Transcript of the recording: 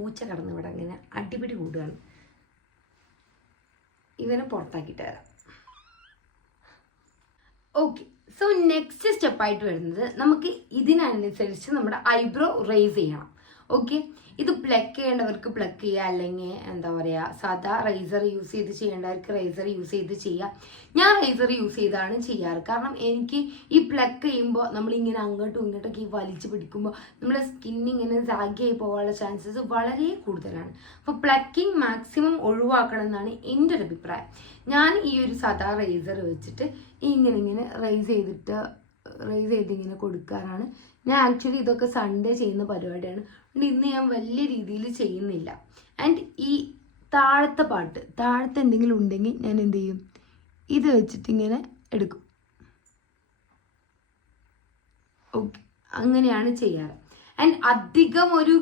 പൂച്ച കടന്ന് ഇവിടെ അങ്ങനെ അടിപിടി കൂടുകയാണ്. ഇവനെ പുറത്താക്കിയിട്ട് വരാം. ഓക്കെ, സോ നെക്സ്റ്റ് സ്റ്റെപ്പായിട്ട് വരുന്നത് നമുക്ക് ഇതിനനുസരിച്ച് നമ്മുടെ ഐബ്രോ റേസ് ചെയ്യണം. ഓക്കെ, ഇത് പ്ലക്ക് ചെയ്യേണ്ടവർക്ക് പ്ലക്ക് ചെയ്യുക, അല്ലെങ്കിൽ എന്താ പറയുക സാധാ റേസർ യൂസ് ചെയ്ത് ചെയ്യേണ്ടവർക്ക് റേസർ യൂസ് ചെയ്ത് ചെയ്യാം. ഞാൻ റേസർ യൂസ് ചെയ്താണ് ചെയ്യാറ്. കാരണം എനിക്ക് ഈ പ്ലക്ക് ചെയ്യുമ്പോൾ നമ്മളിങ്ങനെ അങ്ങോട്ടും ഇങ്ങോട്ടൊക്കെ ഈ വലിച്ചു പിടിക്കുമ്പോൾ നമ്മുടെ സ്കിന്നിങ്ങനെ സാഗിയായി പോകാനുള്ള ചാൻസസ് വളരെ കൂടുതലാണ്. അപ്പോൾ പ്ലക്കിങ് മാക്സിമം ഒഴിവാക്കണം എന്നാണ് എൻ്റെ ഒരു അഭിപ്രായം. ഞാൻ ഈ ഒരു സാധാ റേസർ വെച്ചിട്ട് ഇങ്ങനെ റേസ് ചെയ്തിങ്ങനെ കൊടുക്കാറാണ്. ഞാൻ ആക്ച്വലി ഇതൊക്കെ സൺഡേ ചെയ്യുന്ന പരിപാടിയാണ്. ഇന്ന് ഞാൻ വലിയ രീതിയിൽ ചെയ്യുന്നില്ല. ആൻഡ് ഈ താഴത്തെ എന്തെങ്കിലും ഉണ്ടെങ്കിൽ ഞാൻ എന്ത് ചെയ്യും, ഇത് വെച്ചിട്ട് ഇങ്ങനെ എടുക്കും. ഓക്കെ, അങ്ങനെയാണ് ചെയ്യാറ്. ആൻഡ് അധികം ഒരു